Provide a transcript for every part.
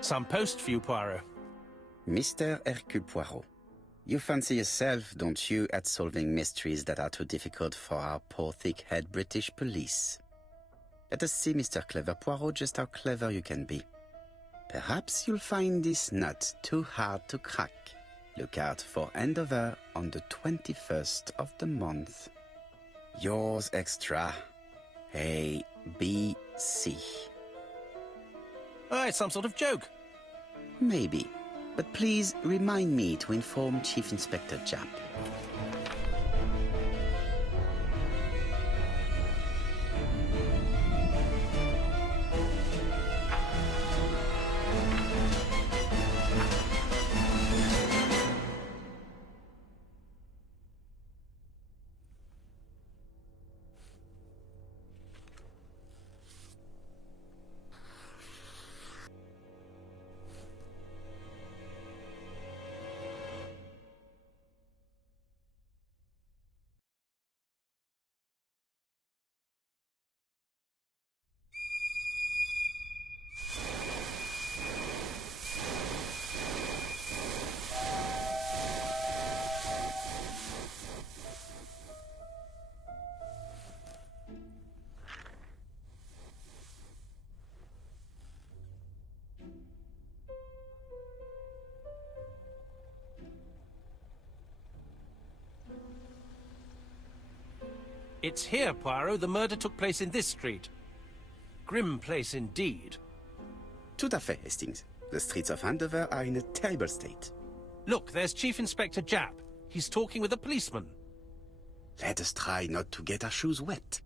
Some post for you, Poirot. Mr. Hercule Poirot, you fancy yourself, don't you, at solving mysteries that are too difficult for our poor thick-head British police? Let us see, Mr. Clever Poirot, just how clever you can be. Perhaps you'll find this nut too hard to crack. Look out for handover on the 21st of the month. Yours extra, A.B.C. Oh, it's some sort of joke. Maybe. But please remind me to inform Chief Inspector Japp. It's here, Poirot. The murder took place in this street. Grim place indeed. Tout à fait, Hastings. The streets of Andover are in a terrible state. Look, there's Chief Inspector Japp. He's talking with a policeman. Let us try not to get our shoes wet.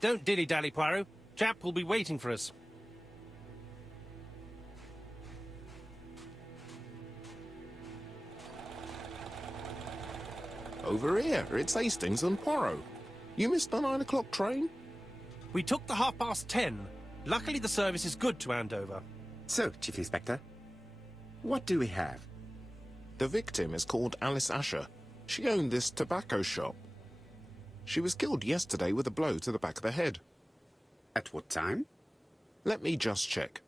Don't dilly-dally, Poirot. Japp will be waiting for us. Over here, it's Hastings and Poirot. You missed the 9 o'clock train? We took the 10:30. Luckily the service is good to Andover. So, Chief Inspector, what do we have? The victim is called Alice Asher. She owned this tobacco shop. She was killed yesterday with a blow to the back of the head. At what time? Let me just check.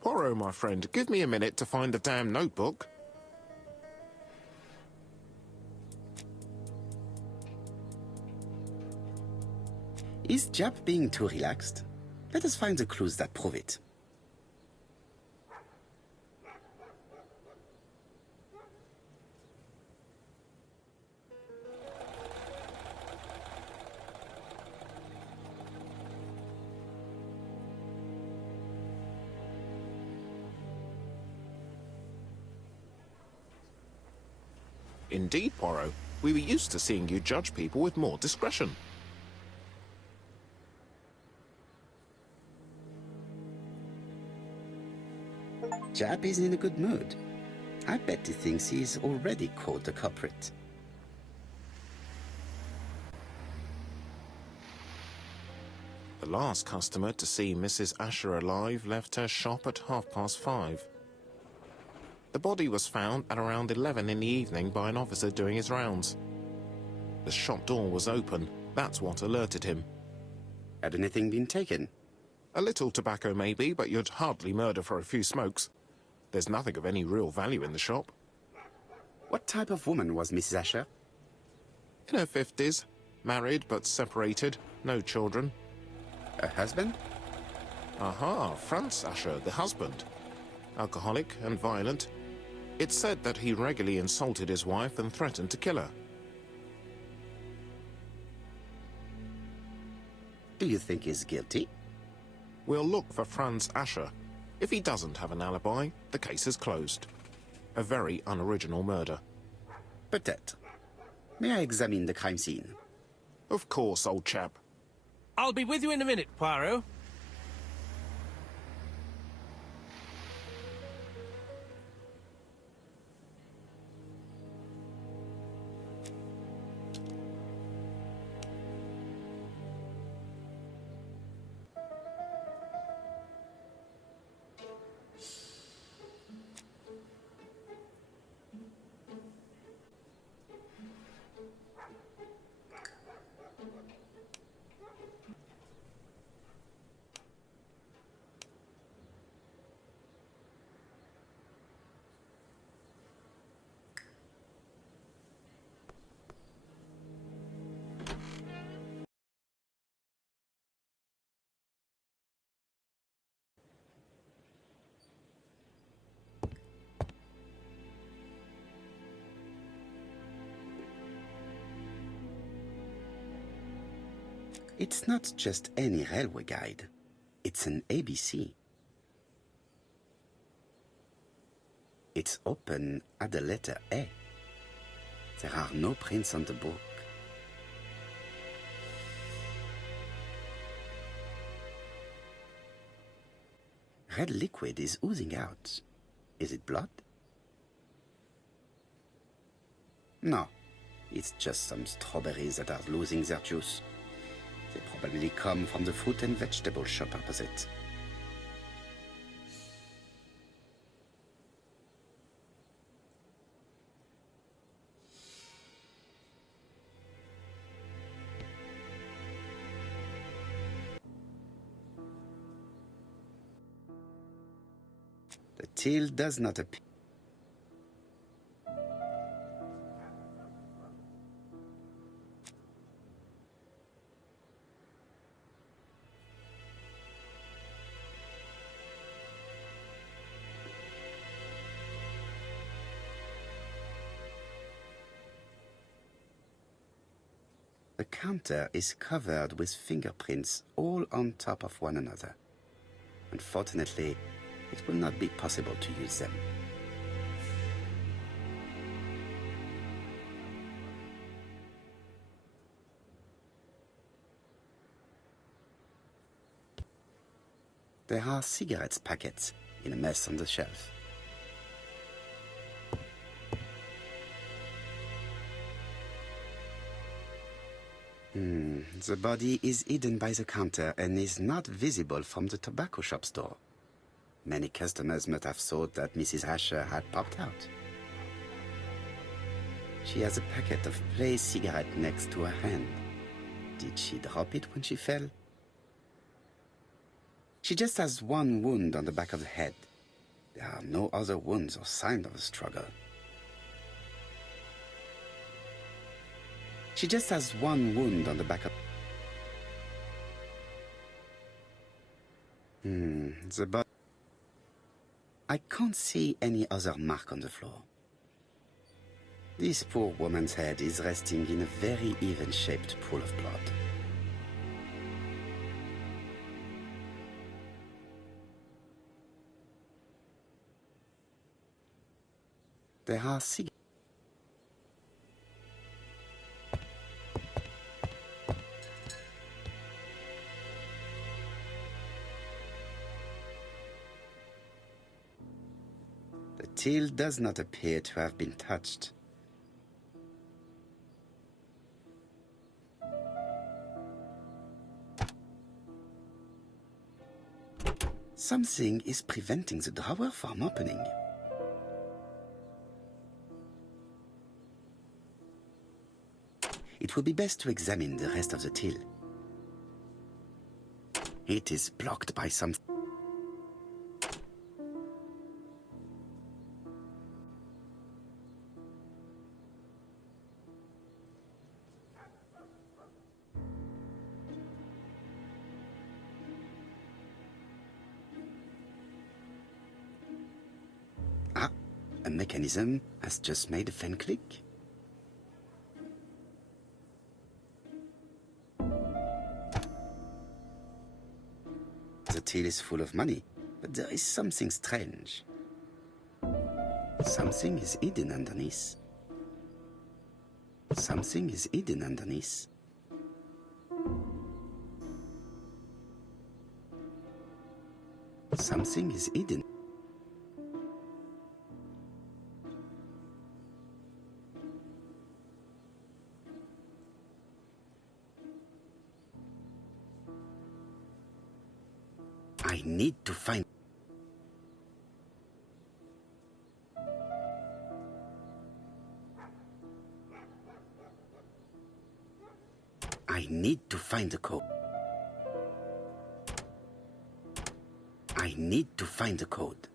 Poirot, my friend, give me a minute to find the damn notebook. Is Japp being too relaxed? Let us find the clues that prove it. Indeed, Poirot. We were used to seeing you judge people with more discretion. Japp is in a good mood. I bet he thinks he's already caught the culprit. The last customer to see Mrs. Asher alive left her shop at 5:30. The body was found at around 11 in the evening by an officer doing his rounds. The shop door was open. That's what alerted him. Had anything been taken? A little tobacco maybe, but you'd hardly murder for a few smokes. There's nothing of any real value in the shop. What type of woman was Mrs. Asher? In her 50s, married but separated, no children. A husband? Aha, Franz Asher, the husband. Alcoholic and violent. It's said that he regularly insulted his wife and threatened to kill her. Do you think he's guilty? We'll look for Franz Asher. If he doesn't have an alibi, the case is closed. A very unoriginal murder. Peut-être. May I examine the crime scene? Of course, old chap. I'll be with you in a minute, Poirot. It's not just any railway guide. It's an ABC. It's open at the letter A. There are no prints on the book. Red liquid is oozing out. Is it blood? No, it's just some strawberries that are losing their juice. They probably come from the fruit and vegetable shop opposite. The till does not appear. The counter is covered with fingerprints all on top of one another. Unfortunately, it will not be possible to use them. There are cigarettes packets in a mess on the shelf. The body is hidden by the counter and is not visible from the tobacco shop's door. Many customers must have thought that Mrs. Asher had popped out. She has a packet of placed cigarette next to her hand. Did she drop it when she fell? She just has one wound on the back of the head. There are no other wounds or signs of a struggle. She just has one wound on the back of... the body... I can't see any other mark on the floor. This poor woman's head is resting in a very even-shaped pool of blood. There are cigarettes. The till does not appear to have been touched. Something is preventing the drawer from opening. It would be best to examine the rest of the till. It is blocked by some... Ah, a mechanism has just made a fan click. The till is full of money, but there is something strange. Something is hidden underneath. Something is hidden underneath. Something is hidden. I need to find... I need to find the code. I need to find the code.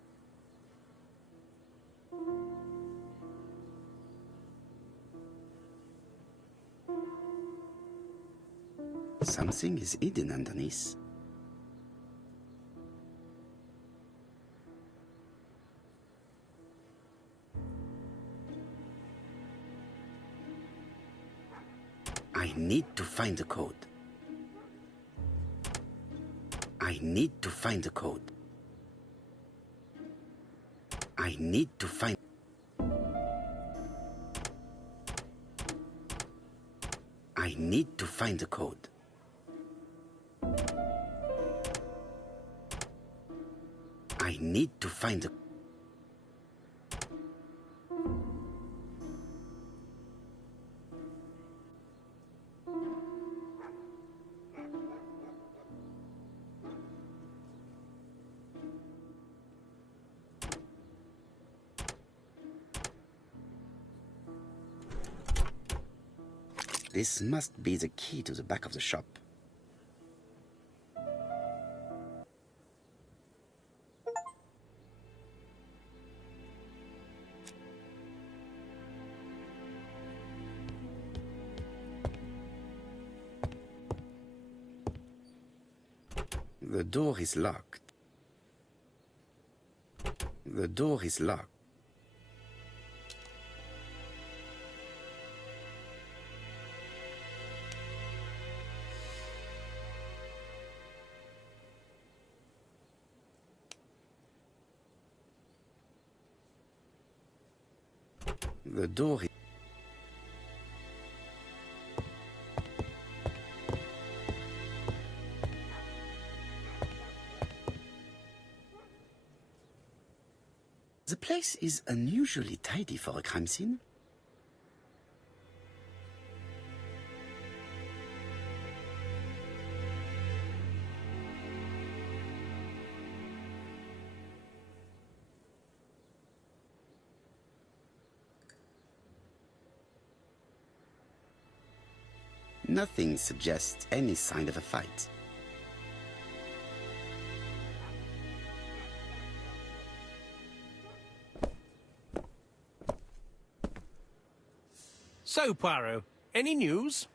Something is hidden underneath. I need to find the code. I need to find the code. I need to find... I need to find the code. I need to find the... This must be the key to the back of the shop. The door is locked. The door is locked. The door is... The place is unusually tidy for a crime scene. Nothing suggests any sign of a fight. So, Poirot, any news?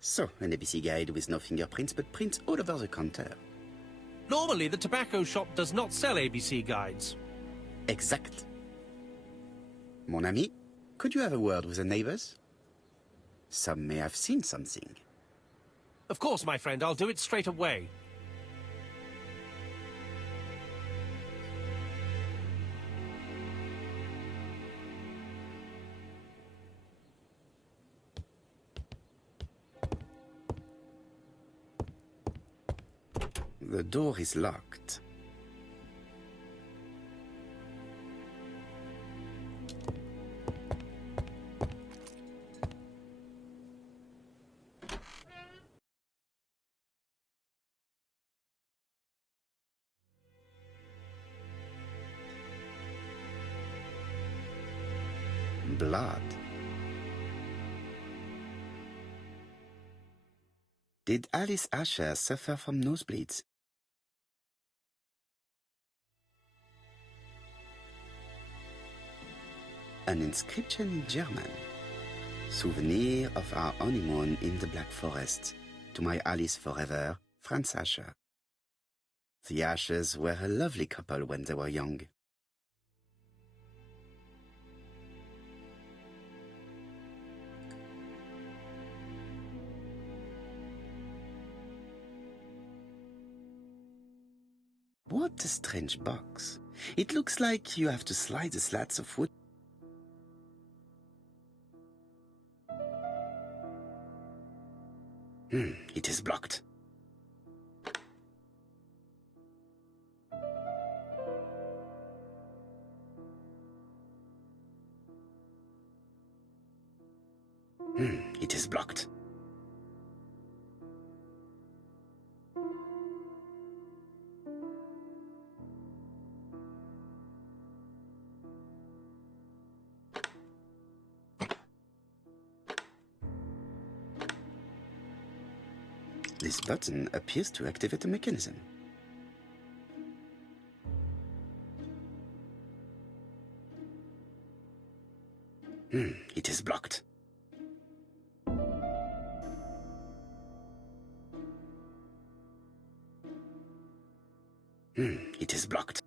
So, an ABC guide with no fingerprints but prints all over the counter. Normally, the tobacco shop does not sell ABC guides. Exact. Mon ami, could you have a word with the neighbors? Some may have seen something. Of course, my friend, I'll do it straight away. The door is locked. Blood. Did Alice Asher suffer from nosebleeds? An inscription in German. Souvenir of our honeymoon in the Black Forest. To my Alice forever, Franz Asher. The Ashers were a lovely couple when they were young. What a strange box. It looks like you have to slide the slats of wood. It is blocked. It is blocked. This button appears to activate the mechanism. It is blocked. It is blocked.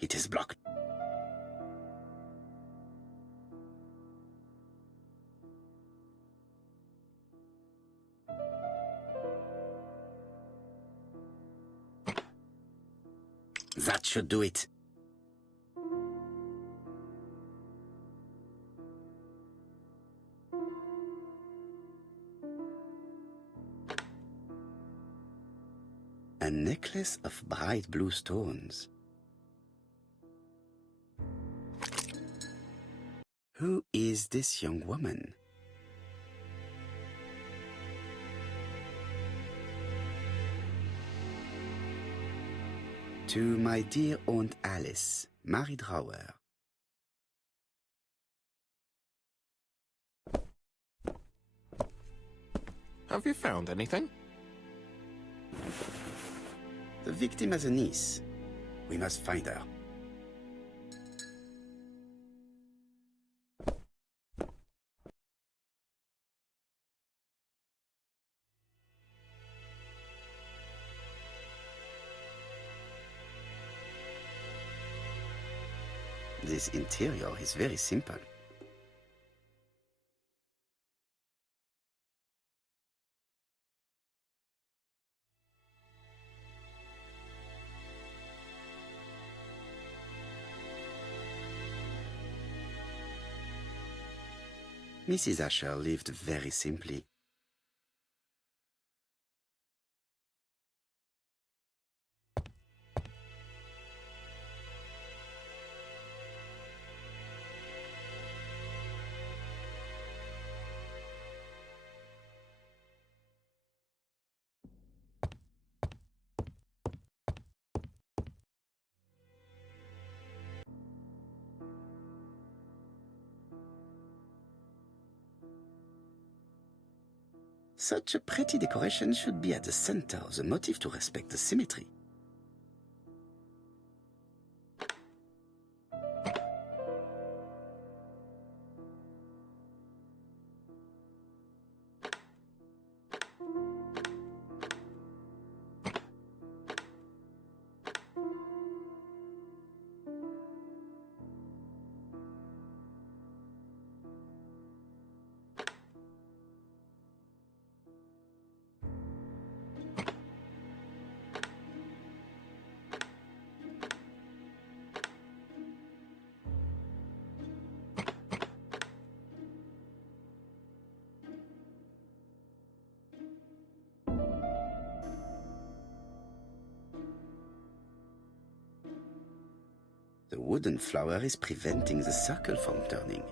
It is blocked. That should do it. A necklace of bright blue stones. Who is this young woman? To my dear Aunt Alice, Mary Drower. Have you found anything? The victim has a niece. We must find her. This interior is very simple. Mrs. Asher lived very simply. Such a pretty decoration should be at the center of the motif to respect the symmetry. The wooden flower is preventing the circle from turning.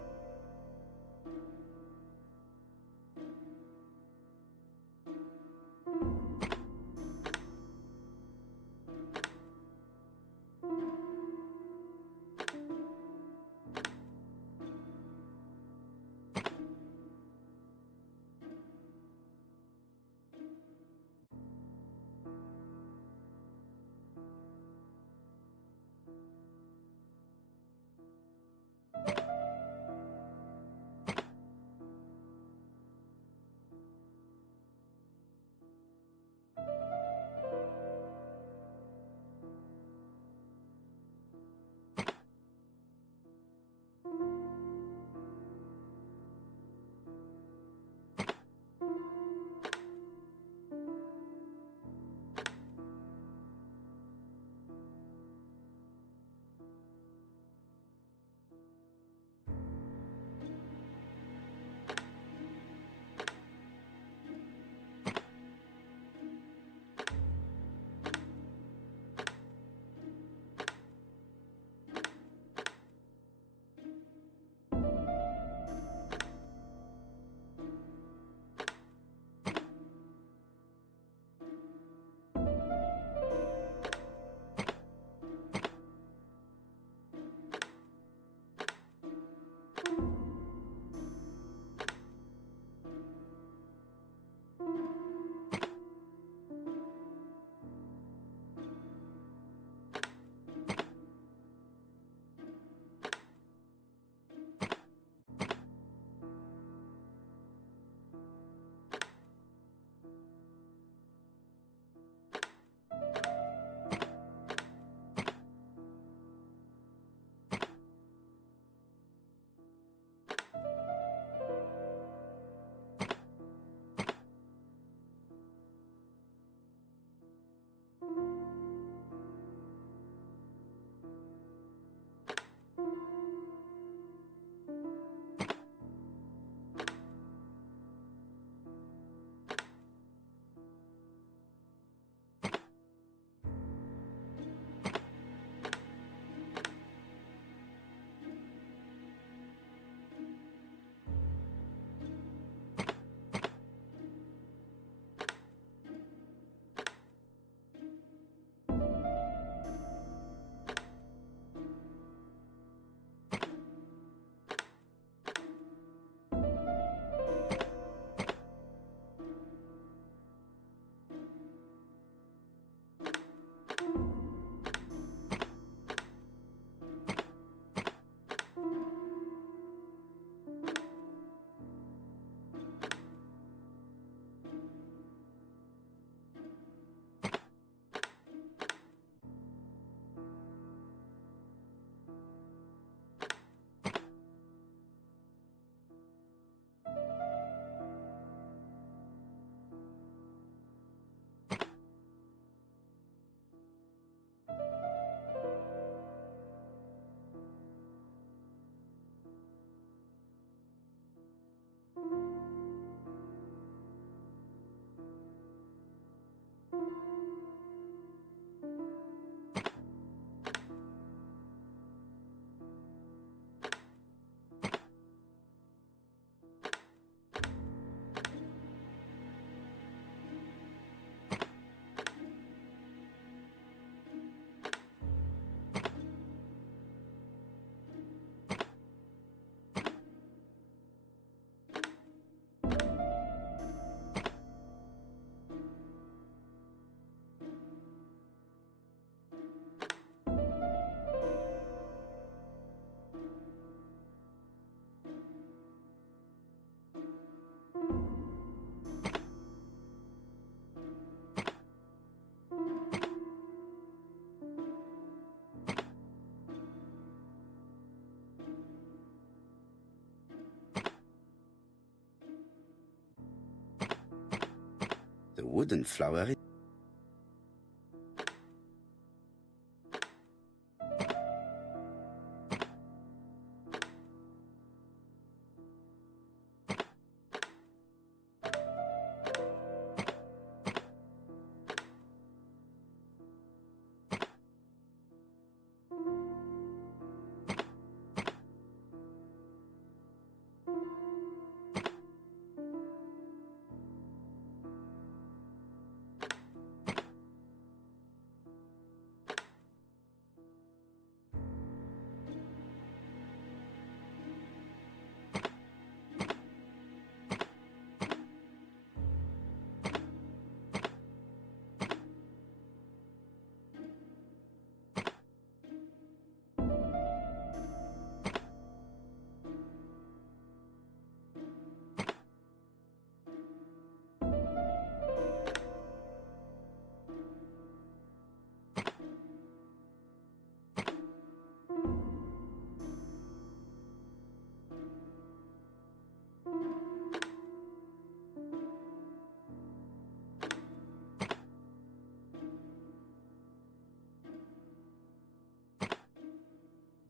The wooden flower is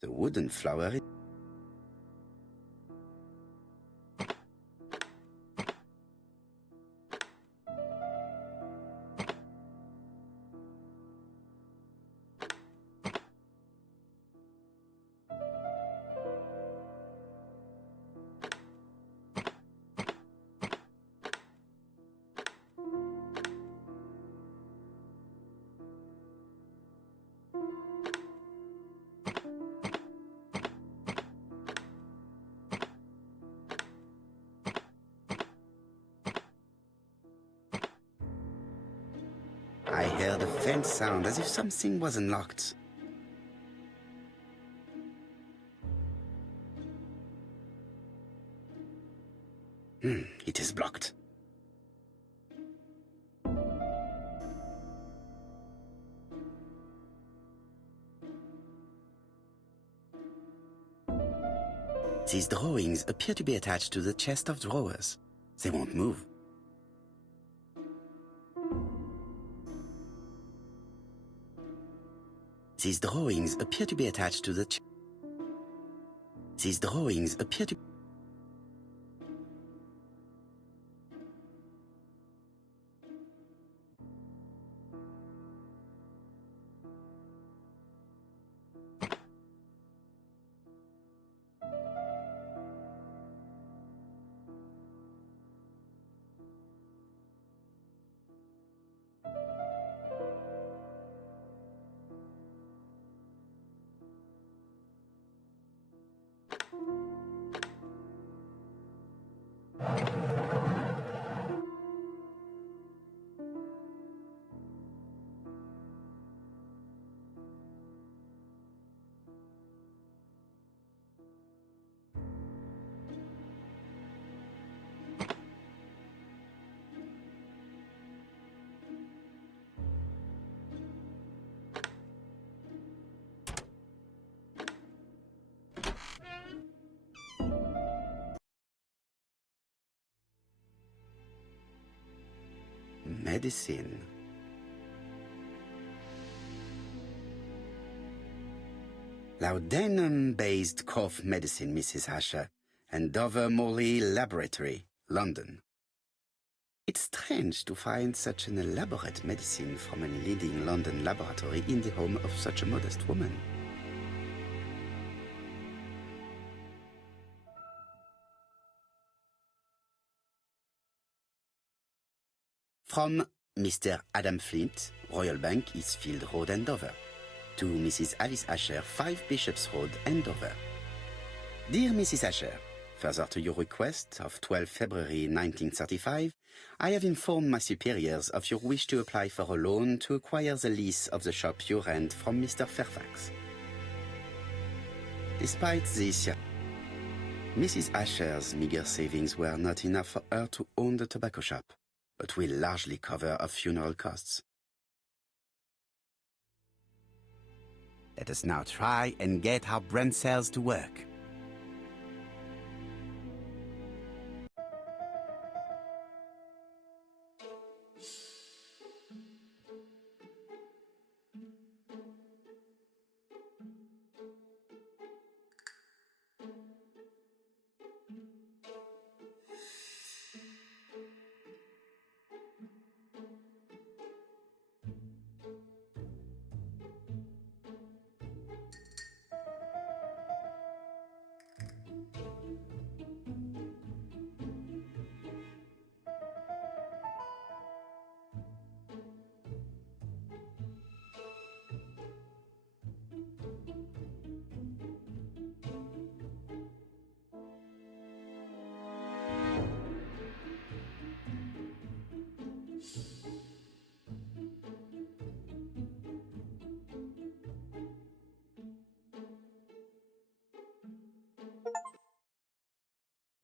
The wooden flower is... I heard a faint sound as if something was unlocked. It is blocked. These drawings appear to be attached to the chest of drawers. They won't move. These drawings appear to be attached to the These drawings appear to... Medicine. Laudanum-based cough medicine, Mrs. Asher, and Dover Morley Laboratory, London. It's strange to find such an elaborate medicine from a leading London laboratory in the home of such a modest woman. From Mr. Adam Flint, Royal Bank, Eastfield Road, Andover. To Mrs. Alice Asher, 5 Bishops Road, Andover. Dear Mrs. Asher, further to your request of 12 February 1935, I have informed my superiors of your wish to apply for a loan to acquire the lease of the shop you rent from Mr. Fairfax. Despite this, Mrs. Asher's meager savings were not enough for her to own the tobacco shop, but will largely cover her funeral costs. Let us now try and get our brain cells to work.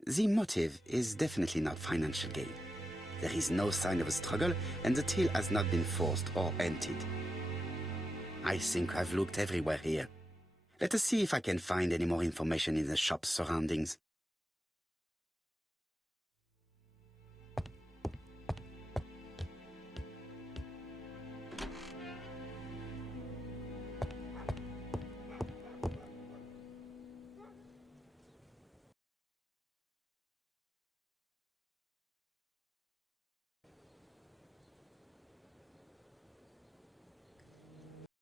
The motive is definitely not financial gain. There is no sign of a struggle, and the till has not been forced or emptied. I think I've looked everywhere here. Let us see if I can find any more information in the shop's surroundings.